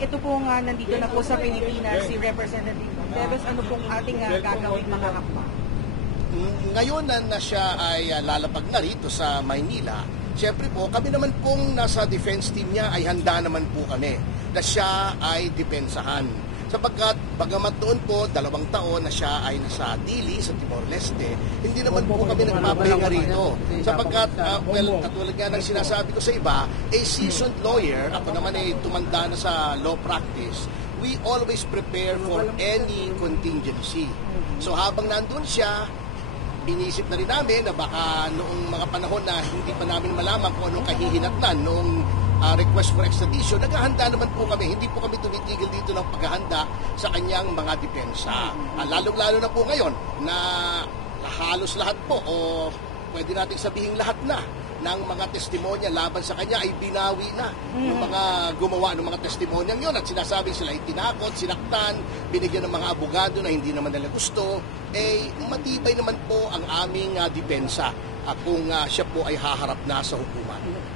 Ito po nga nandito na po sa Pilipinas si Representative Teves, ano pong ating gagawin mga hakbang? Ngayon na siya ay lalapag na rito sa Maynila, siyempre po kami naman pong nasa defense team niya ay handa naman po kami na siya ay depensahan. Sapagkat bagamat doon po 2 taon na siya ay nasa Dili, sa Timor-Leste, hindi naman po kami nagpapahinga rito. Sapagkat, katulad nga ng sinasabi ko sa iba, a seasoned lawyer, ako naman ay tumanda na sa law practice, we always prepare for any contingency. So habang nandun siya, inisip na rin namin na baka noong mga panahon na hindi pa namin malaman kung anong kahihinatnan noong request for extradition, naghahanda naman po kami. Hindi po kami tumitigil dito ng paghahanda sa kanyang mga depensa. Lalong-lalo na po ngayon na halos lahat po o pwede nating sabihin lahat na ng mga testimonya laban sa kanya ay binawi na ng mga gumawa ng mga testimonyang yon at sinasabing sila ay tinakot, sinaktan, binigyan ng mga abogado na hindi naman nila gusto, matibay naman po ang aming depensa kung siya po ay haharap na sa hukuman.